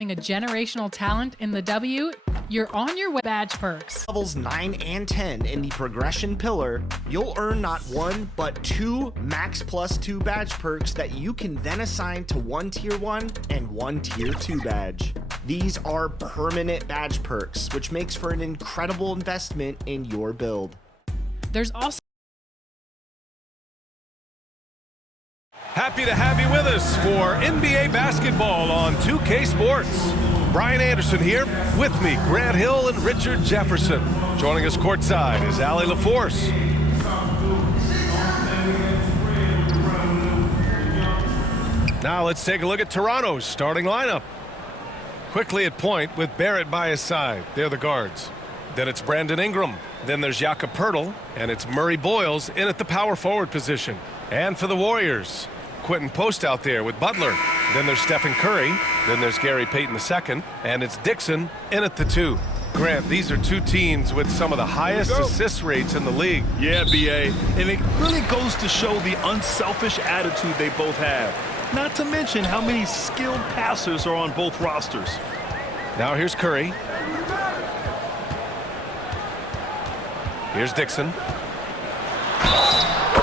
A generational talent in the W, you're on your way. Badge perks. Levels 9 and 10 in the progression pillar, you'll earn not one, but 2 Max Plus 2 badge perks that you can then assign to one Tier 1 and one Tier 2 badge. These are permanent badge perks, which makes for an incredible investment in your build. There's also Happy to have you with us for NBA basketball on 2K Sports. Brian Anderson here, with me, Grant Hill and Richard Jefferson. Joining us courtside is Allie LaForce. Now let's take a look at Toronto's starting lineup. Quickly at point with Barrett by his side. They're the guards. Then it's Brandon Ingram. Then there's Jakob Poeltl, and it's Murray Boyles in at the power forward position. And for the Warriors, Quentin Post out there with Butler. Then there's Stephen Curry. Then there's Gary Payton II. And it's Dixon in at the 2. Grant, these are two teams with some of the highest assist rates in the league. Yeah, B.A. And it really goes to show the unselfish attitude they both have. Not to mention how many skilled passers are on both rosters. Now here's Curry. Here's Dixon.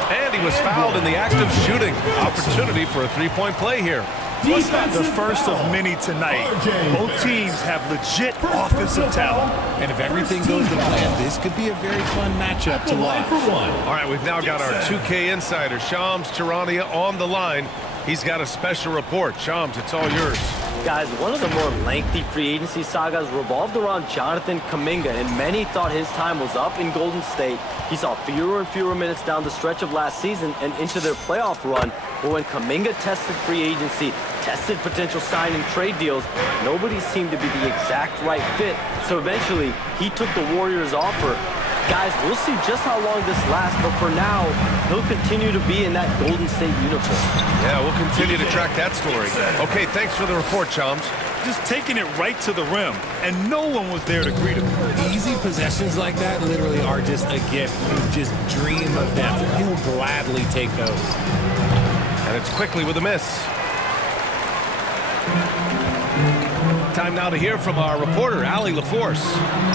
And he was fouled in the act of shooting. Opportunity for a three-point play here. The first of many tonight. Both teams have legit offensive talent. And if everything goes to plan, this could be a very fun matchup to watch. All right, we've now got our 2K insider, Shams Charania, on the line. He's got a special report. Shams, it's all yours. Guys, one of the more lengthy free agency sagas revolved around Jonathan Kuminga, and many thought his time was up in Golden State. He saw fewer and fewer minutes down the stretch of last season and into their playoff run. But when Kuminga tested free agency, tested potential signing trade deals, nobody seemed to be the exact right fit. So eventually, he took the Warriors' offer. Guys, we'll see just how long this lasts, but for now, he'll continue to be in that Golden State uniform. Yeah, we'll continue to track that story. Okay, thanks for the report, Shams. Just taking it right to the rim, and no one was there to greet him. Easy possessions like that literally are just a gift. You just dream of them. He'll gladly take those. And it's quickly with a miss. Time now to hear from our reporter, Allie LaForce.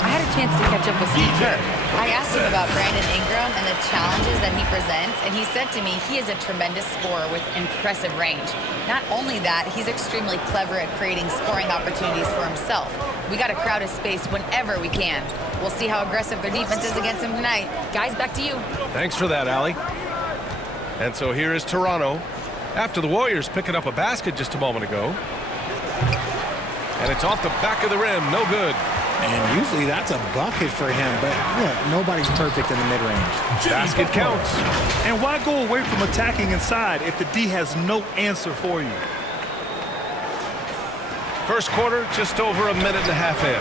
I had a chance to catch up with Steve. I asked him about Brandon Ingram and the challenges that he presents, and he said to me he is a tremendous scorer with impressive range. Not only that, he's extremely clever at creating scoring opportunities for himself. We got to crowd his space whenever we can. We'll see how aggressive their defense is against him tonight. Guys, back to you. Thanks for that, Allie. And so here is Toronto after the Warriors picking up a basket just a moment ago. And it's off the back of the rim, no good. And usually that's a bucket for him, but look, nobody's perfect in the mid-range. Basket counts. And why go away from attacking inside if the D has no answer for you? First quarter, just over a minute and a half in.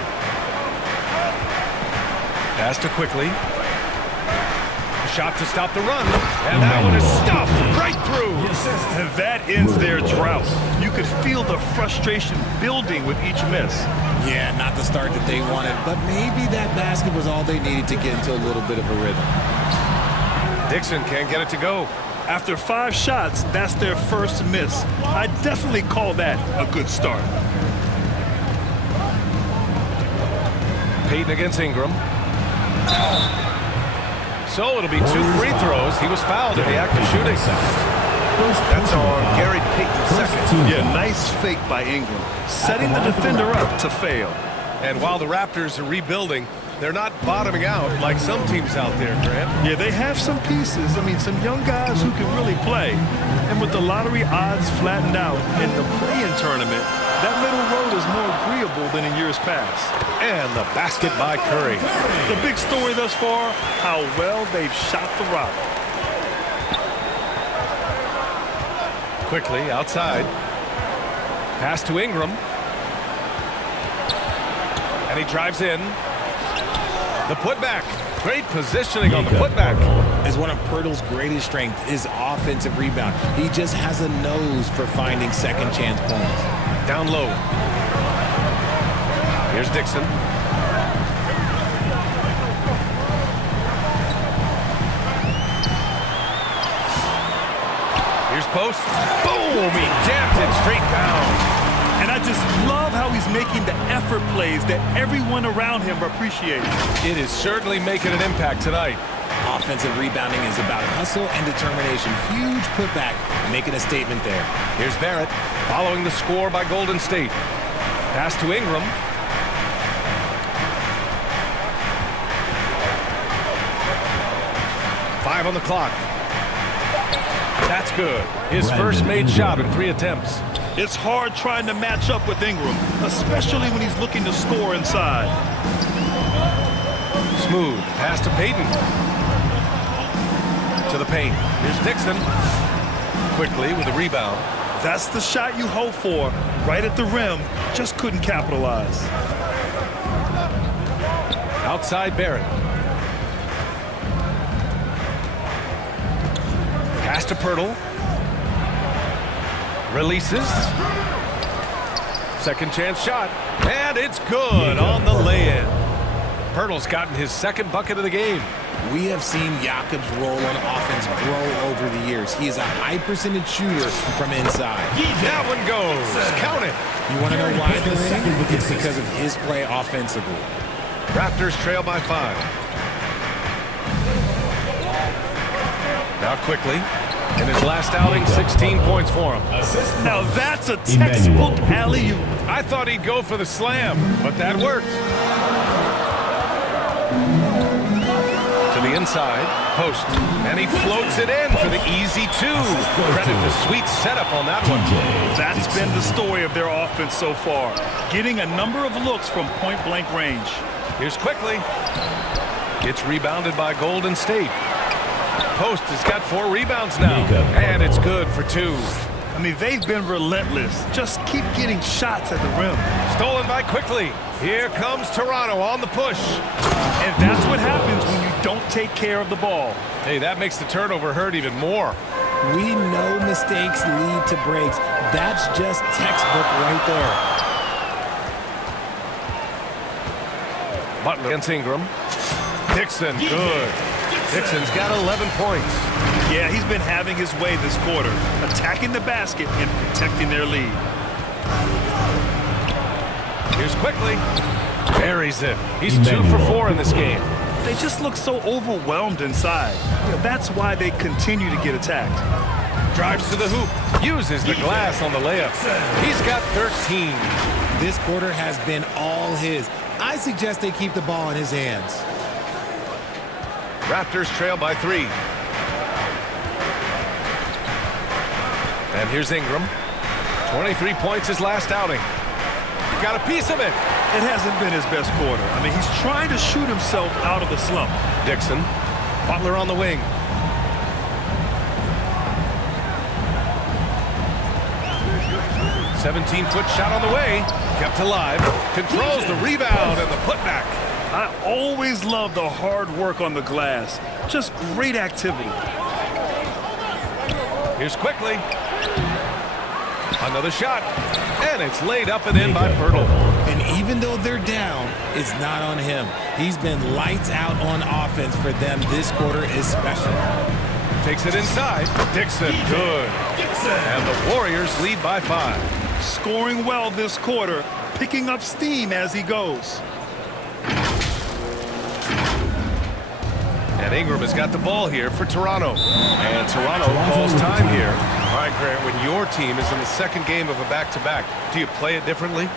Pass to Quickly. Shot to stop the run, and that one is stuffed right through. And that ends their drought. You could feel the frustration building with each miss. Yeah, not the start that they wanted, but maybe that basket was all they needed to get into a little bit of a rhythm. Dixon can't get it to go. After 5 shots, that's their first miss. I definitely call that a good start. Payton against Ingram. So it'll be 2 free throws. He was fouled in the act of shooting. That's on Gary Payton II. Yeah, nice fake by Ingram, setting the defender up to fail. And while the Raptors are rebuilding, they're not bottoming out like some teams out there, Grant. Yeah, they have some pieces. I mean, some young guys who can really play. And with the lottery odds flattened out in the play-in tournament, that middle road is more agreeable than in years past. And the basket by Curry. The big story thus far, how well they've shot the rock. Quickly outside. Pass to Ingram. And he drives in. The putback. Great positioning on the putback. As one of Poeltl's greatest strengths is offensive rebound. He just has a nose for finding second chance points. Down low. Here's Dixon. Here's Post. Boom! He jams it straight down. And I I just love how he's making the effort plays that everyone around him appreciates. It is certainly making an impact tonight. Offensive rebounding is about hustle and determination. Huge putback, making a statement there. Here's Barrett following the score by Golden State. Pass to Ingram. Five on the clock. That's good. His first made shot in 3 attempts. It's hard trying to match up with Ingram, especially when he's looking to score inside. Smooth pass to Payton. To the paint. Here's Dixon. Quickly with a rebound. That's the shot you hope for. Right at the rim, just couldn't capitalize. Outside Barrett. Pass to Pirtle. Releases. Second chance shot. And it's good on the lay-in. Pirtle's gotten his second bucket of the game. We have seen Jakob's role on offense grow over the years. He is a high percentage shooter from inside. That one goes. Count it. You want to know why they're winning? It's because of his play offensively. Raptors trail by 5. Now quickly. In his last outing, 16 points for him. Now that's a textbook alley-oop. I thought he'd go for the slam, but that worked. To the inside, post, and he floats it in for the easy 2. Credit the sweet setup on that one. That's been the story of their offense so far, getting a number of looks from point-blank range. Here's quickly. Gets rebounded by Golden State. Post has got 4 rebounds now, and it's good for 2. I mean, they've been relentless. Just keep getting shots at the rim. Stolen by quickly. Here comes Toronto on the push. And that's what happens when you don't take care of the ball. Hey, that makes the turnover hurt even more. We know mistakes lead to breaks. That's just textbook right there. Butler against Ingram. Dixon, good. Dixon's got 11 points. Yeah, he's been having his way this quarter, attacking the basket and protecting their lead. Here's quickly. Buries it. He's 2 for 4 in this game. They just look so overwhelmed inside. That's why they continue to get attacked. Drives to the hoop. Uses the glass on the layup. He's got 13. This quarter has been all his. I suggest they keep the ball in his hands. Raptors trail by 3. And here's Ingram. 23 points his last outing. Got a piece of it. It hasn't been his best quarter. I mean, he's trying to shoot himself out of the slump. Dixon. Butler on the wing. "17-foot shot on the way. Kept alive. Controls the rebound and the putback. I always love the hard work on the glass. Just great activity. Here's quickly. Another shot. And it's laid up and in by Pirtle. And even though they're down, it's not on him. He's been lights out on offense for them this quarter especially. Takes it inside. Dixon, good. And the Warriors lead by 5. Scoring well this quarter, picking up steam as he goes. And Ingram has got the ball here for Toronto. And Toronto calls time here. All right, Grant, when your team is in the second game of a back-to-back, do you play it differently?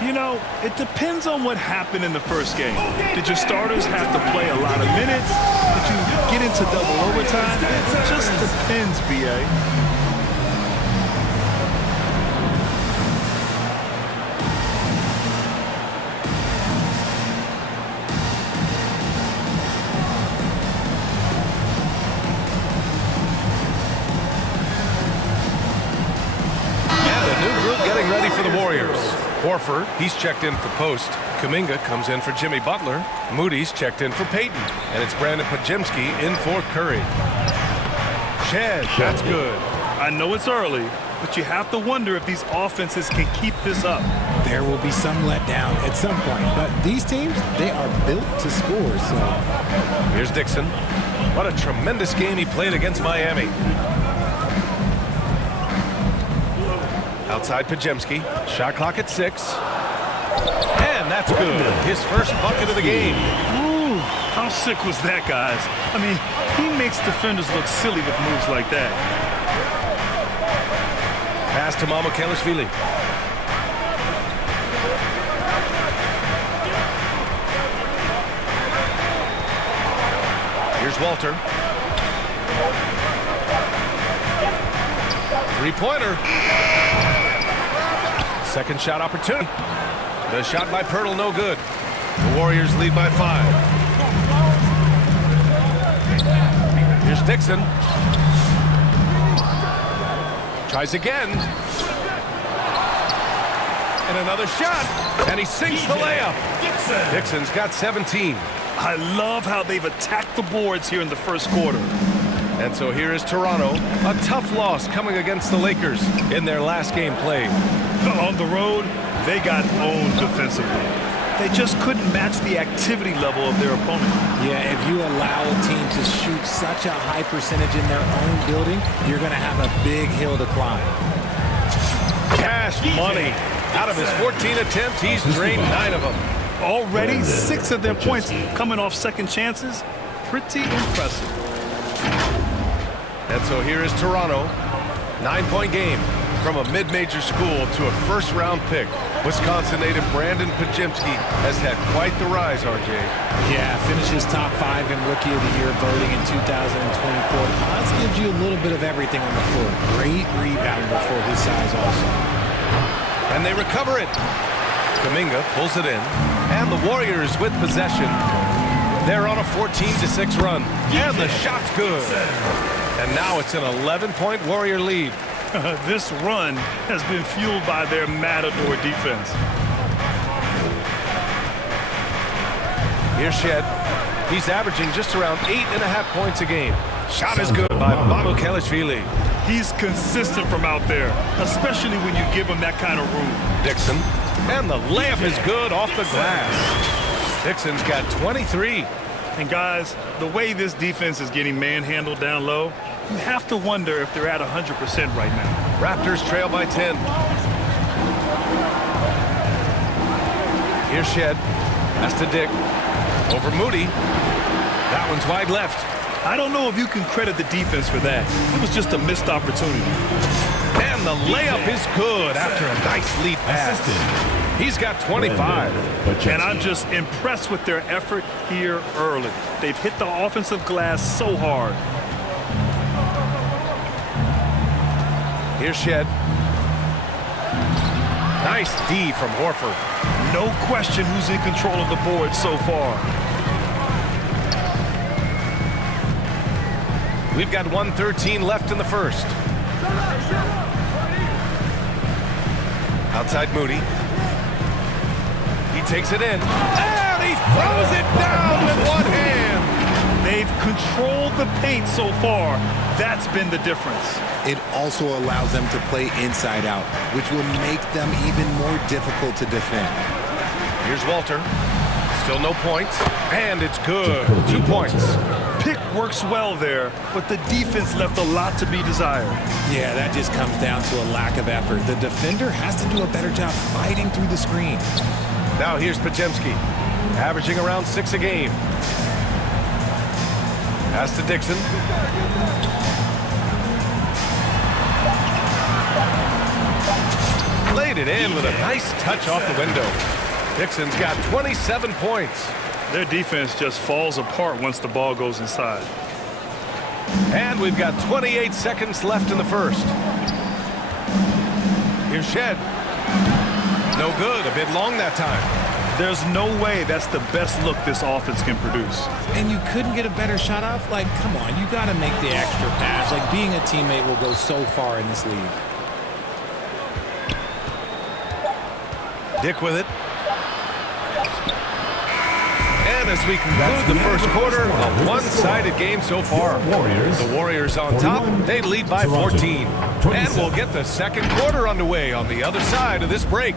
You know, it depends on what happened in the first game. Did your starters have to play a lot of minutes? Did you get into double overtime? It just depends, B.A. Horford, he's checked in for Post. Kuminga comes in for Jimmy Butler. Moody's checked in for Payton. And it's Brandon Podziemski in for Curry. Shed, that's good. I know it's early, but you have to wonder if these offenses can keep this up. There will be some letdown at some point, but these teams, they are built to score, so. Here's Dixon. What a tremendous game he played against Miami. Outside Podziemski. Shot clock at 6. And that's good. His first bucket of the game. Ooh, how sick was that, guys? I mean, he makes defenders look silly with moves like that. Pass to Mamukelashvili. Here's Walter. Three-pointer. Second shot opportunity. The shot by Pirtle, no good. The Warriors lead by 5. Here's Dixon. Tries again. And another shot. And he sinks the layup. Dixon's got 17. I love how they've attacked the boards here in the first quarter. And so here is Toronto. A tough loss coming against the Lakers in their last game played. On the road, they got owned defensively. They just couldn't match the activity level of their opponent. Yeah, if you allow a team to shoot such a high percentage in their own building, you're going to have a big hill to climb. Cash money. Out of his 14 attempts, he's drained 9 of them. Already 6 of their points coming off second chances. Pretty impressive. And so here is Toronto. 9-point game from a mid-major school to a first-round pick. Wisconsin native Brandon Podziemski has had quite the rise, RJ. Yeah, finishes top 5 in Rookie of the Year voting in 2024. Potts gives you a little bit of everything on the floor. Great rebounder for his size also. And they recover it. Kuminga pulls it in. And the Warriors with possession. They're on a 14-6 run. And the shot's good. And now it's an 11-point Warrior lead. This run has been fueled by their matador defense. Here's Shed. He's averaging just around 8.5 points a game. Shot is good by Mamukelashvili. He's consistent from out there, especially when you give him that kind of room. Dixon. And the layup is good off the glass. Dixon's got 23. And guys, the way this defense is getting manhandled down low, you have to wonder if they're at 100% right now. Raptors trail by 10. Here's Shed. Pass to Dick. Over Moody. That one's wide left. I don't know if you can credit the defense for that. It was just a missed opportunity. And the layup is good after a nice lead pass. He's got 25. And I'm just impressed with their effort here early. They've hit the offensive glass so hard. Here's Shed. Nice D from Horford. No question who's in control of the board so far. We've got 1:13 left in the first. Outside Moody. He takes it in. And he throws it down with one hand. They've controlled the paint so far. That's been the difference. It also allows them to play inside out, which will make them even more difficult to defend. Here's Walter. Still no points. And it's good. 2 points. Pick works well there, but the defense left a lot to be desired. Yeah, that just comes down to a lack of effort. The defender has to do a better job fighting through the screen. Now here's Podziemski, averaging around 6 a game. Pass to Dixon. Laid it in with a nice touch off the window. Dixon's got 27 points. Their defense just falls apart once the ball goes inside. And we've got 28 seconds left in the first. Here's Shed. No good, a bit long that time. There's no way that's the best look this offense can produce. And you couldn't get a better shot off? Like, come on, you got to make the extra pass. Like, being a teammate will go so far in this league. Dick with it. And as we conclude the first quarter, a one-sided game so far. The Warriors on top. They lead by 14. And we'll get the second quarter underway on the other side of this break.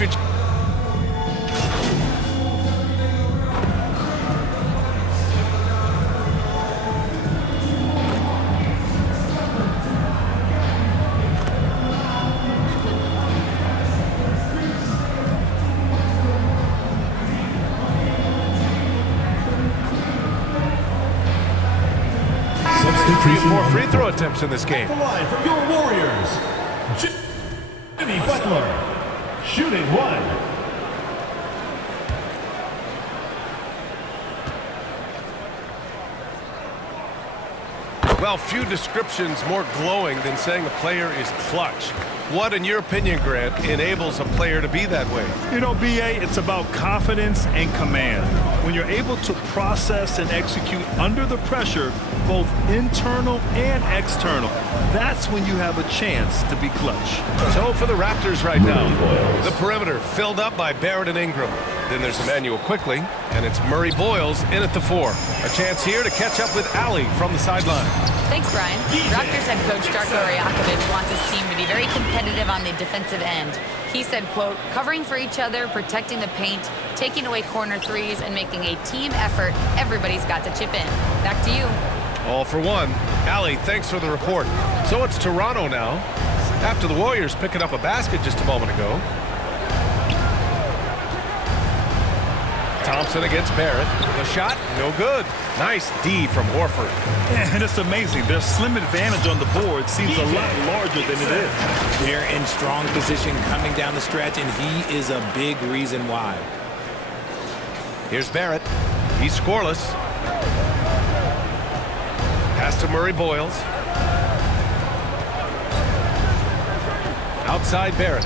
if you're... Three and four free throw attempts in this game. The line from your Warriors, Jimmy Butler, shooting one. Well, few descriptions more glowing than saying a player is clutch. What, in your opinion, Grant, enables a player to be that way? You know, B.A., it's about confidence and command. When you're able to process and execute under the pressure, both internal and external, that's when you have a chance to be clutch. So for the Raptors right now, the perimeter filled up by Barrett and Ingram. Then there's Emmanuel Quickley, and it's Murray Boyles in at the 4. A chance here to catch up with Ali from the sideline. Thanks, Brian. Raptors head coach Darko Rajakovic wants his team to be very competitive on the defensive end. He said, quote, covering for each other, protecting the paint, taking away corner threes, and making a team effort. Everybody's got to chip in. Back to you. All for one. Ali, thanks for the report. So it's Toronto now, after the Warriors picking up a basket just a moment ago. Thompson against Barrett. The shot, no good. Nice D from Horford. Yeah, and it's amazing. Their slim advantage on the board seems a lot larger than it is. They're in strong position coming down the stretch, and he is a big reason why. Here's Barrett. He's scoreless. Pass to Murray Boyles. Outside Barrett.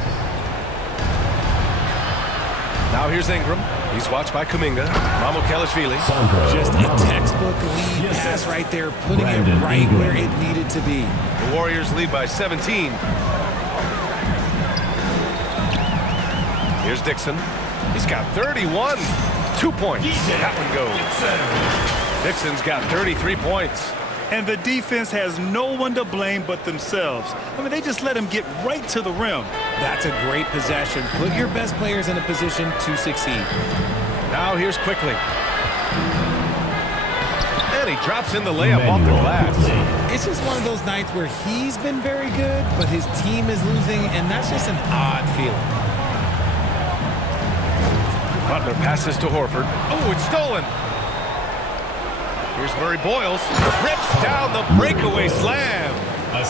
Now here's Ingram. He's watched by Kuminga. Mamukelashvili. Just a textbook lead pass right there, putting it right where it needed to be. The Warriors lead by 17. Here's Dixon. He's got 31. 2 points. That one goes. Dixon's got 33 points. And the defense has no one to blame but themselves. I mean, they just let him get right to the rim. That's a great possession. Put your best players in a position to succeed. Now here's Quickley. And he drops in the layup off the glass. It's just one of those nights where he's been very good, but his team is losing, and that's just an odd feeling. Butler passes to Horford. Oh, it's stolen. Here's Murray Boyles. Rips down the breakaway slam.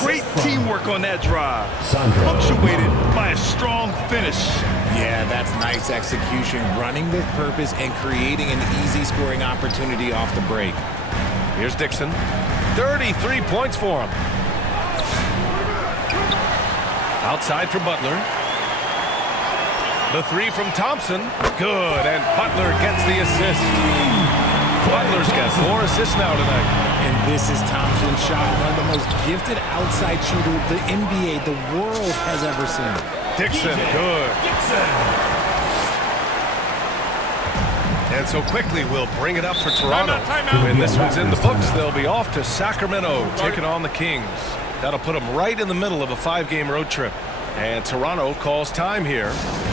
Great teamwork on that drive. Punctuated by a strong finish. Yeah, that's nice execution, running with purpose and creating an easy scoring opportunity off the break. Here's Dixon. 33 points for him. Outside for Butler. The 3 from Thompson. Good, and Butler gets the assist. Butler's got 4 assists now tonight. And this is Thompson's shot, one of the most gifted outside shooter the NBA, the world has ever seen. Dixon, good. And so quickly we'll bring it up for Toronto. When this one's in the books, they'll be off to Sacramento, taking on the Kings. That'll put them right in the middle of a 5-game road trip. And Toronto calls time here.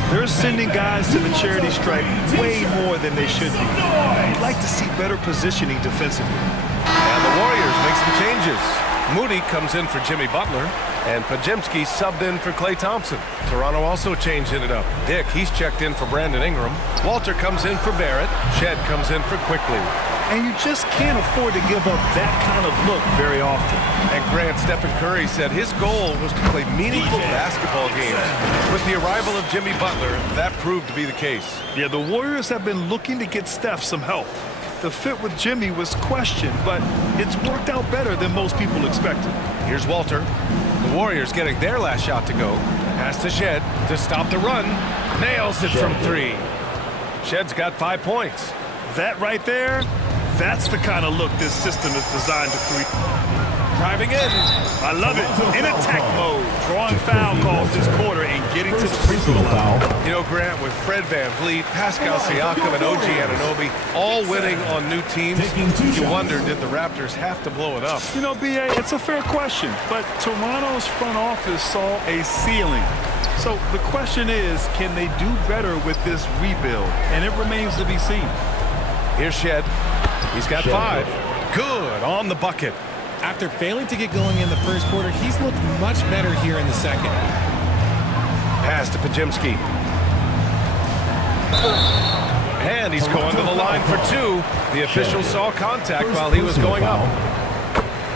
They're sending guys to the charity stripe way more than they should be. I'd like to see better positioning defensively. And the Warriors make some changes. Moody comes in for Jimmy Butler, and Podziemski subbed in for Klay Thompson. Toronto also changing it up. Dick, he's checked in for Brandon Ingram. Walter comes in for Barrett. Shed comes in for Quickley. And you just can't afford to give up that kind of look very often. And Grant, Stephen Curry said his goal was to play meaningful basketball games. With the arrival of Jimmy Butler, that proved to be the case. Yeah, the Warriors have been looking to get Steph some help. The fit with Jimmy was questioned, but it's worked out better than most people expected. Here's Walter. The Warriors getting their last shot to go. Pass to Shed to stop the run. Nails it from 3. Shed's got 5 points. That right there, that's the kind of look this system is designed to create. Driving in. I love it. In attack mode. Drawing foul calls this quarter and getting to the free throw line. You know, Grant, with Fred VanVleet, Pascal Siakam, and OG Anunoby all winning on new teams, you wonder, did the Raptors have to blow it up? You know, B.A., it's a fair question, but Toronto's front office saw a ceiling. So the question is, can they do better with this rebuild? And it remains to be seen. Here's Shed. He's got 5. Good on the bucket. After failing to get going in the first quarter, he's looked much better here in the second. Pass to Pajemski. And he's going to the line for 2. The official saw contact while he was going up.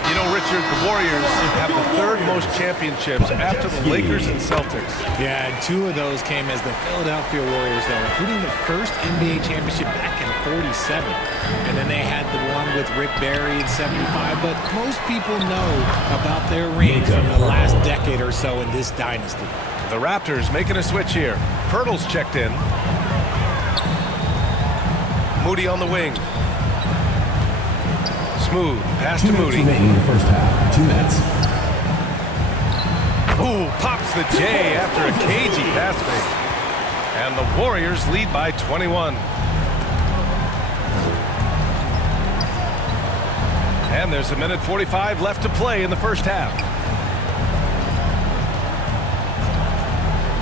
You know, Richard, the Warriors have the 3rd most championships after the Lakers and Celtics. Yeah, and 2 of those came as the Philadelphia Warriors, though, including the first NBA championship back in '47. And then they had the one with Rick Barry in '75. But most people know about their reigns from the last decade or so in this dynasty. The Raptors making a switch here. Pirtle's checked in. Moody on the wing. Smooth pass to Moody. Remaining in the first half. 2 minutes. Ooh, pops the J after a cagey pass fake. And the Warriors lead by 21. And there's 1:45 left to play in the first half.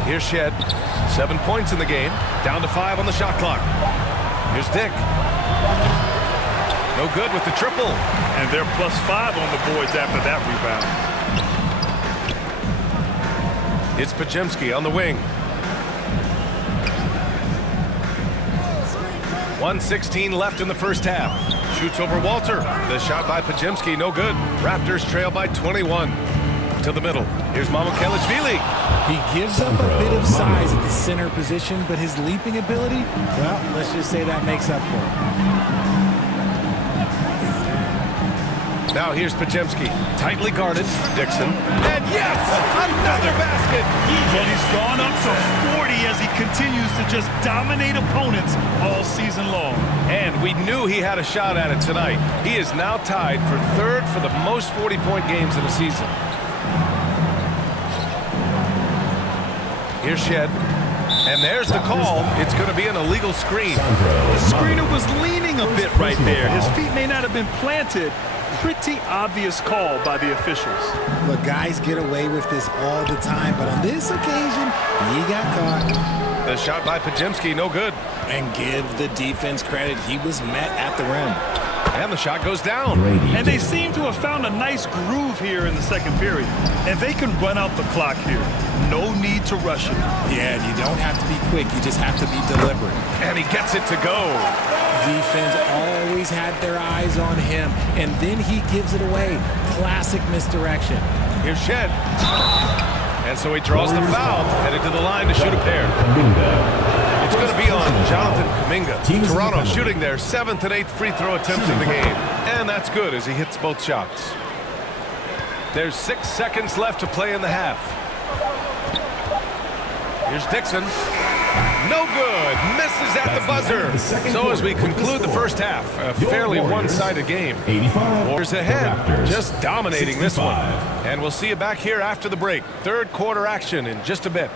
Here's Shed. 7 points in the game. Down to 5 on the shot clock. Here's Dick. No good with the triple. And they're +5 on the boards after that rebound. It's Pajemski on the wing. 1:16 left in the first half. Shoots over Walter. The shot by Pajemski, no good. Raptors trail by 21. To the middle. Here's Mamukelashvili. He gives up a bit of size at the center position, but his leaping ability, well, let's just say that makes up for it. Now here's Pajemski. Tightly guarded. Dixon. And yes! Another basket! Well, he's gone up to 40 as he continues to just dominate opponents all season long. And we knew he had a shot at it tonight. He is now tied for 3rd for the most 40-point games in a season. Here's Shed. And there's the call. It's going to be an illegal screen. The screener was leaning a bit right there. His feet may not have been planted. Pretty obvious call by the officials. Look, guys get away with this all the time, but on this occasion, he got caught. The shot by Pajemski, no good. And give the defense credit. He was met at the rim. And the shot goes down. And they seem to have found a nice groove here in the second period. And they can run out the clock here. No need to rush it. Yeah, and you don't have to be quick. You just have to be deliberate. And he gets it to go. Defense always had their eyes on him, and then he gives it away. Classic misdirection. Here's Shed. And so he draws the foul, headed to the line to shoot a pair. It's going to be on Jonathan Kuminga. Toronto shooting their 7th and 8th free throw attempts in the game. And that's good as he hits both shots. There's 6 seconds left to play in the half. Here's Dixon. No good. Misses at the buzzer. So as we conclude the first half, a fairly one-sided game. Warriors ahead, just dominating this one. And we'll see you back here after the break. 3rd quarter action in just a bit.